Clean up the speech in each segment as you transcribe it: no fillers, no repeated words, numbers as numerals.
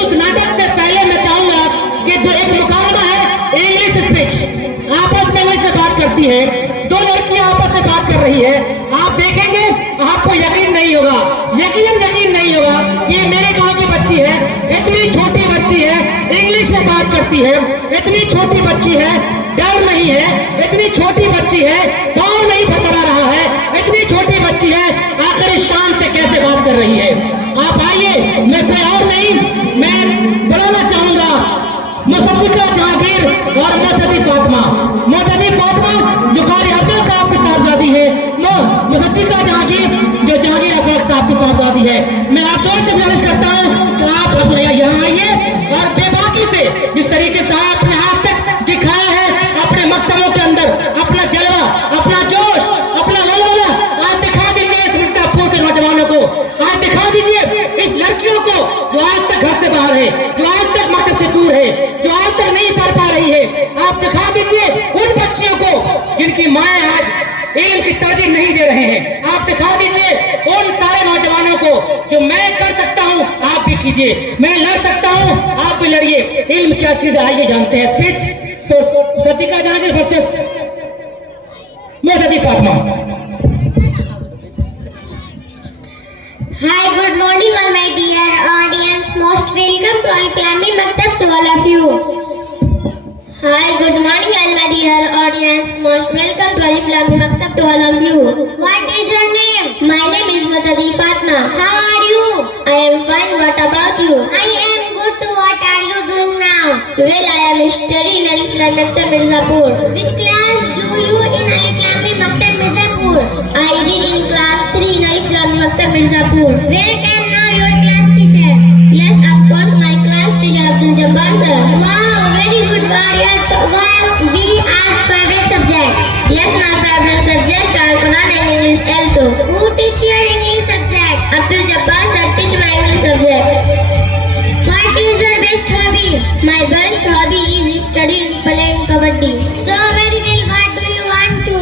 उस नाटक से पहले मैं चाहूंगा कि जो एक मुकाबला है इंग्लिश स्पीच, आपस में इंग्लिश में बात करती है, दो लड़कियां आपस में बात कर रही है, आप देखेंगे आपको यकीन नहीं होगा, यकीन नहीं होगा कि ये मेरे गांव की बच्ची है, इतनी छोटी बच्ची है, इंग्लिश में बात करती है, इतनी छोटी बच्ची है, डर नहीं है, इतनी छोटी बच्ची है, पाँव नहीं फटरा रहा है, इतनी छोटी बच्ची है, आखिर इस शान से कैसे बात कर रही है। आप आइए, मैं कोई और नहीं, मैं बुलाना चाहूंगा मुसद्दिका जहांगीर और मोहतदी फातिमा। मोहतदी फातिमा जो कारी अफजल साहब की साहबजादी है, मुसद्दिका जहांगीर जो जहांगीर अफजल साहब की साहबजादी है। मैं आप दोनों से गुजारिश करता हूँ कि आप अपने यहाँ आइए और बेबाकी से जिस तरीके से आपने आज तक दिखाया है अपने मकतबों के अंदर अपना जलवा, अपना जोश, अपना वलवला, आज दिखा दीजिए इस मिर्जापुर के नौजवानों को, आज दिखा दीजिए इस लड़कियों को जो आज तक घर से बाहर है, जो आज तक मकतब से दूर है, जो आज तक नहीं पढ़ पा रही है। आप दिखा दीजिए उन बच्चियों को जिनकी माएं आज इल्म की तरजीह नहीं दे रहे हैं। आप दिखा दीजिए उन सारे नौजवानों को जो मैं कर सकता हूं आप भी कीजिए, मैं लड़ सकता हूं आप भी लड़िए। इल्म क्या चीज है आइए जानते हैं। Speech Musaddiqa Jahangir versus Mohtadi Fatima. Hi, good morning all my dear audience. Most welcome to Al-Islami Maktab to all of you. Hi, good morning all my dear audience. Most welcome to Al-Islami Maktab to all of you. What is your name? My name is Mohtadi Fatma. How are you? I am fine. What about you? I am good too. What are you doing now? Well, I am studying Al-Islami Maktab Mirzapur. Which class do you in Al-Islami Maktab Mirzapur? I read in class 3 in Al-Islami Maktab Mirzapur. Where can now your class teacher? Yes, of course, my class teacher Abdul Jabbar sir. Wow, very good. We are favorite subject. Yes, my favorite subject are Quran and English also. Who teach your English subject? Abdul Jabbar sir teach my English subject. What is your best hobby? My best hobby is studying, playing kabaddi. So very well. What do you want to?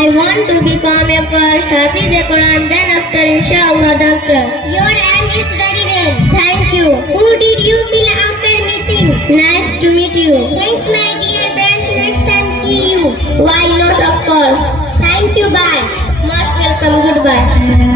I want to become a first Hafiz Quran, then after inshallah doctor. Your aim is very well. Thank you. Who did you feel after meeting? Nice to meet you. Thanks my dear friends. Next time see you. Why not, of course. Thank you. Bye. Most welcome. Goodbye.